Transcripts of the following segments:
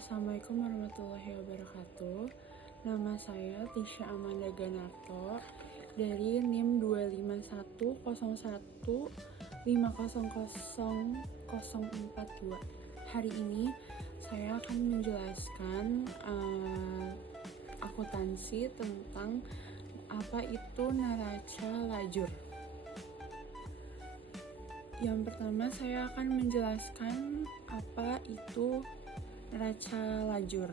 Assalamualaikum warahmatullahi wabarakatuh. Nama saya Tisha Amanda Ganarto dari NIM 25101500042. Hari ini saya akan menjelaskan akuntansi tentang apa itu neraca lajur. Yang pertama saya akan menjelaskan apa itu neraca lajur.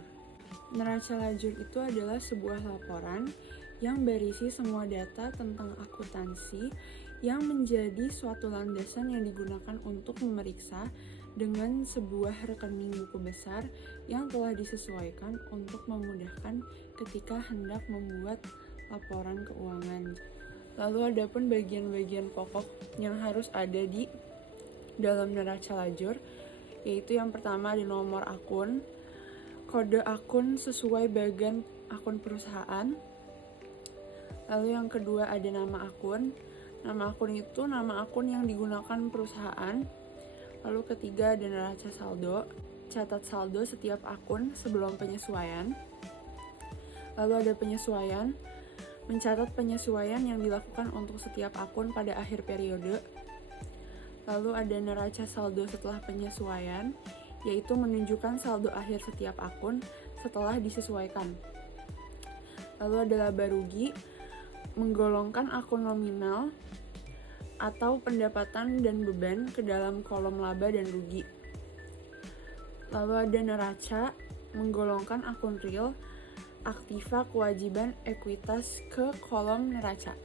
Neraca lajur itu adalah sebuah laporan yang berisi semua data tentang akuntansi yang menjadi suatu landasan yang digunakan untuk memeriksa dengan sebuah rekening buku besar yang telah disesuaikan untuk memudahkan ketika hendak membuat laporan keuangan. Lalu ada pun bagian-bagian pokok yang harus ada di dalam neraca lajur, yaitu yang pertama ada nomor akun, kode akun sesuai bagian akun perusahaan. Lalu yang kedua ada nama akun. Nama akun itu nama akun yang digunakan perusahaan. Lalu ketiga ada neraca saldo. Catat saldo setiap akun sebelum penyesuaian. Lalu ada penyesuaian. Mencatat penyesuaian yang dilakukan untuk setiap akun pada akhir periode. Lalu ada neraca saldo setelah penyesuaian, yaitu menunjukkan saldo akhir setiap akun setelah disesuaikan. Lalu ada laba rugi, menggolongkan akun nominal atau pendapatan dan beban ke dalam kolom laba dan rugi. Lalu ada neraca, menggolongkan akun real, aktiva, kewajiban, ekuitas ke kolom neraca.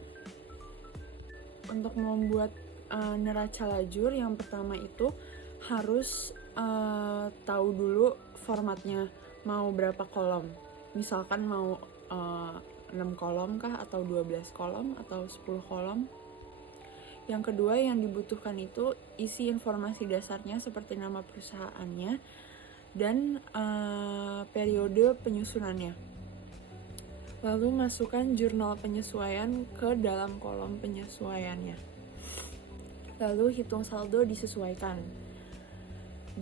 Untuk membuat neraca lajur, yang pertama itu harus tahu dulu formatnya, mau berapa kolom. Misalkan mau 6 kolom kah, atau 12 kolom, atau 10 kolom. Yang kedua yang dibutuhkan itu isi informasi dasarnya seperti nama perusahaannya dan periode penyusunannya. Lalu masukkan jurnal penyesuaian ke dalam kolom penyesuaiannya. Lalu hitung saldo disesuaikan.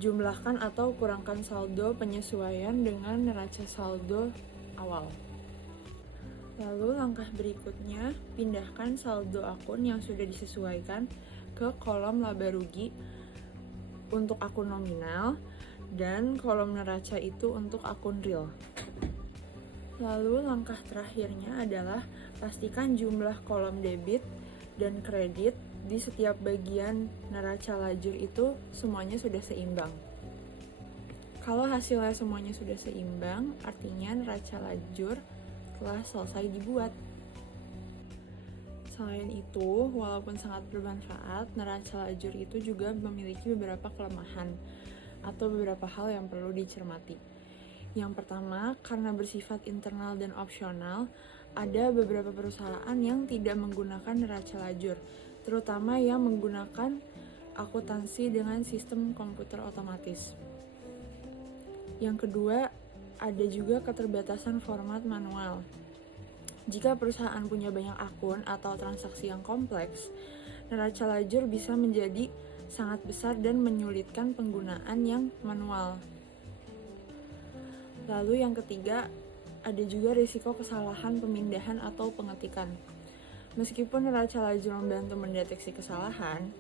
Jumlahkan atau kurangkan saldo penyesuaian dengan neraca saldo awal. Lalu langkah berikutnya, pindahkan saldo akun yang sudah disesuaikan ke kolom laba rugi untuk akun nominal dan kolom neraca itu untuk akun real. Lalu langkah terakhirnya adalah pastikan jumlah kolom debit dan kredit di setiap bagian neraca lajur itu semuanya sudah seimbang. Kalau hasilnya semuanya sudah seimbang, artinya neraca lajur telah selesai dibuat. Selain itu, walaupun sangat bermanfaat, neraca lajur itu juga memiliki beberapa kelemahan atau beberapa hal yang perlu dicermati. Yang pertama, karena bersifat internal dan opsional, ada beberapa perusahaan yang tidak menggunakan neraca lajur, terutama yang menggunakan akuntansi dengan sistem komputer otomatis. Yang kedua, ada juga keterbatasan format manual. Jika perusahaan punya banyak akun atau transaksi yang kompleks, neraca lajur bisa menjadi sangat besar dan menyulitkan penggunaan yang manual. Lalu yang ketiga, ada juga risiko kesalahan pemindahan atau pengetikan. Meskipun neraca lajur membantu mendeteksi kesalahan,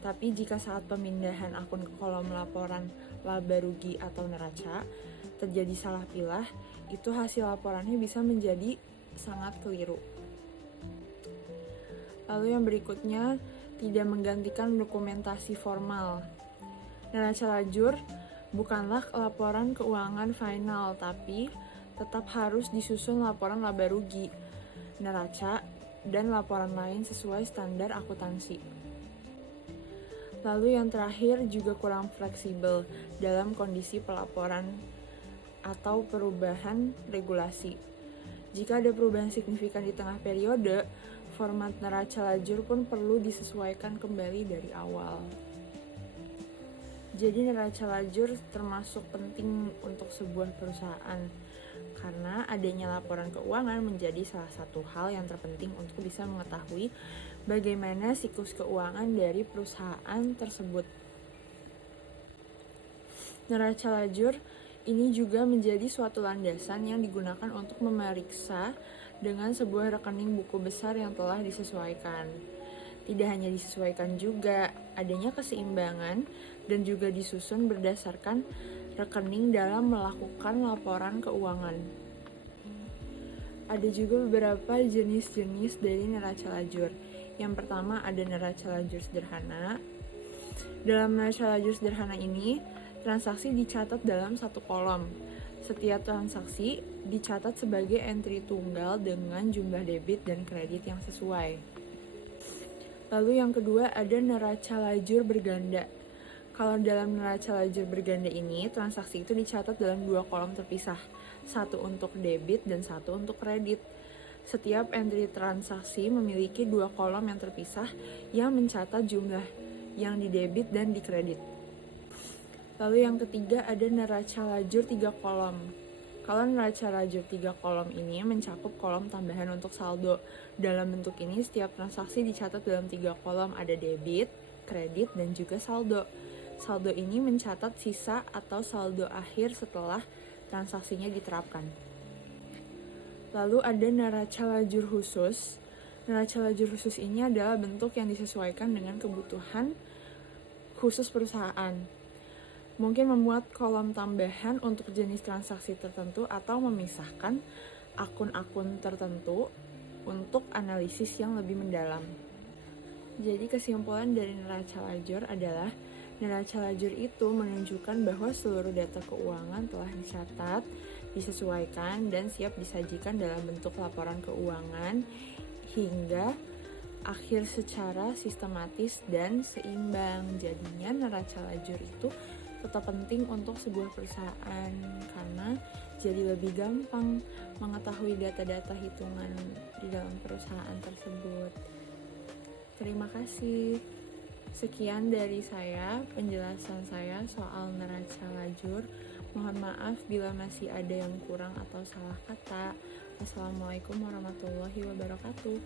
tapi jika saat pemindahan akun ke kolom laporan laba rugi atau neraca terjadi salah pilah, itu hasil laporannya bisa menjadi sangat keliru. Lalu yang berikutnya, tidak menggantikan dokumentasi formal. Neraca lajur bukanlah laporan keuangan final, tapi tetap harus disusun laporan laba rugi, neraca, dan laporan lain sesuai standar akuntansi. Lalu yang terakhir juga kurang fleksibel dalam kondisi pelaporan atau perubahan regulasi. Jika ada perubahan signifikan di tengah periode, format neraca lajur pun perlu disesuaikan kembali dari awal. Jadi neraca lajur termasuk penting untuk sebuah perusahaan karena adanya laporan keuangan menjadi salah satu hal yang terpenting untuk bisa mengetahui bagaimana siklus keuangan dari perusahaan tersebut. Neraca lajur Ini juga menjadi suatu landasan yang digunakan untuk memeriksa dengan sebuah rekening buku besar yang telah disesuaikan. Tidak hanya disesuaikan juga, adanya keseimbangan dan juga disusun berdasarkan rekening dalam melakukan laporan keuangan. Ada juga beberapa jenis-jenis dari neraca lajur. Yang pertama ada neraca lajur sederhana. Dalam neraca lajur sederhana ini, transaksi dicatat dalam satu kolom. Setiap transaksi dicatat sebagai entry tunggal dengan jumlah debit dan kredit yang sesuai. Lalu yang kedua ada neraca lajur berganda. Kalau dalam neraca lajur berganda ini, transaksi itu dicatat dalam dua kolom terpisah. Satu untuk debit dan satu untuk kredit. Setiap entry transaksi memiliki dua kolom yang terpisah yang mencatat jumlah yang didebit dan dikredit. Lalu yang ketiga ada neraca lajur 3 kolom. Kalau neraca lajur 3 kolom ini mencakup kolom tambahan untuk saldo. Dalam bentuk ini setiap transaksi dicatat dalam 3 kolom, ada debit, kredit, dan juga saldo. Saldo ini mencatat sisa atau saldo akhir setelah transaksinya diterapkan. Lalu ada neraca lajur khusus. Neraca lajur khusus ini adalah bentuk yang disesuaikan dengan kebutuhan khusus perusahaan. Mungkin memuat kolom tambahan untuk jenis transaksi tertentu atau memisahkan akun-akun tertentu untuk analisis yang lebih mendalam. Jadi kesimpulan dari neraca lajur adalah neraca lajur itu menunjukkan bahwa seluruh data keuangan telah dicatat, disesuaikan, dan siap disajikan dalam bentuk laporan keuangan hingga akhir secara sistematis dan seimbang. Jadinya neraca lajur itu tetap penting untuk sebuah perusahaan karena jadi lebih gampang mengetahui data-data hitungan di dalam perusahaan tersebut. Terima kasih. Sekian dari saya, penjelasan saya soal neraca lajur. Mohon maaf bila masih ada yang kurang atau salah kata. Wassalamualaikum warahmatullahi wabarakatuh.